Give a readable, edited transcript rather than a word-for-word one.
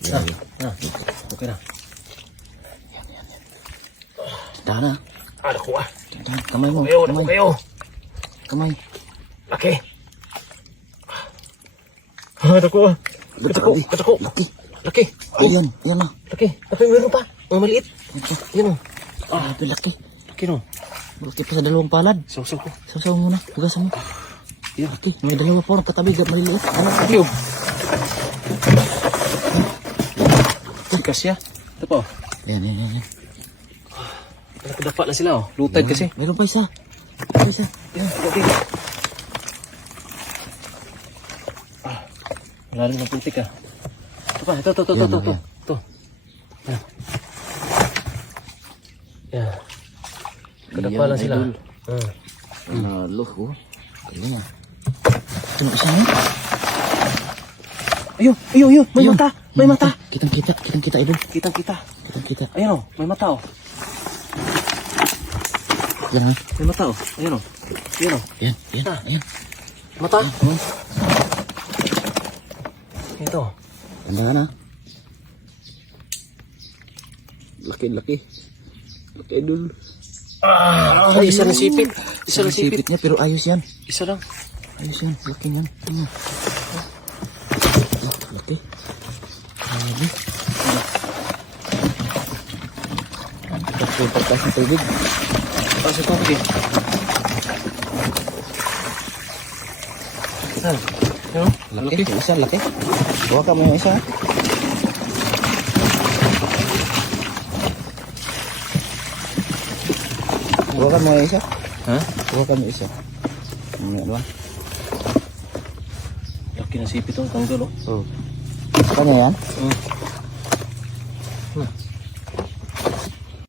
Okay na. Yan. Dahan na. Naku ah. Dahan. Kamay mo. Naku kayo. Kamay. Laki. Naku ah. Naku. Laki. Ayan na. Laki. Laki, meron pa. Ang maliit. Yan o. Laki. Laki no. Malaki pa sa dalawang palad. Sausaw ko. Sasaw mo na. Hugasan mo. Laki. May dalawa po. Katabi. Maliliit. Ano laki o? Sikas siya. Ito po. Yan. Nakadapa na sila oh. Lutad kasi. Meron pa isa. Yan. Okay. Malalim ng putik ah. Ito pa. Ito. Ito. Yan. Yan. Kadapa lang sila. Lalo ko. Ayan na. Ito na isa mo. Ayun. May mata. Kitang-kita idol. Kitang-kita. Kitang-kita. Ayun oh. May mata oh. Yan ha. May mata oh. Ayun oh. Ayun oh. Yan. Mata. Ito. Tandaan ha. Laki idol. Ay, isa na sipit. Sipit niya pero ayos yan. Isa lang. Ayos yan. Laki yan. Laki. Grabe. Pagkas ng tubig. Pasok ko okay. Laki. Isa laki. Buha ka mo yung isa. Buha ka mo yung isa. Ha? Buha ka mo yung isa. Ano? Laki na sipit ang tanggal oh. Kanya yan?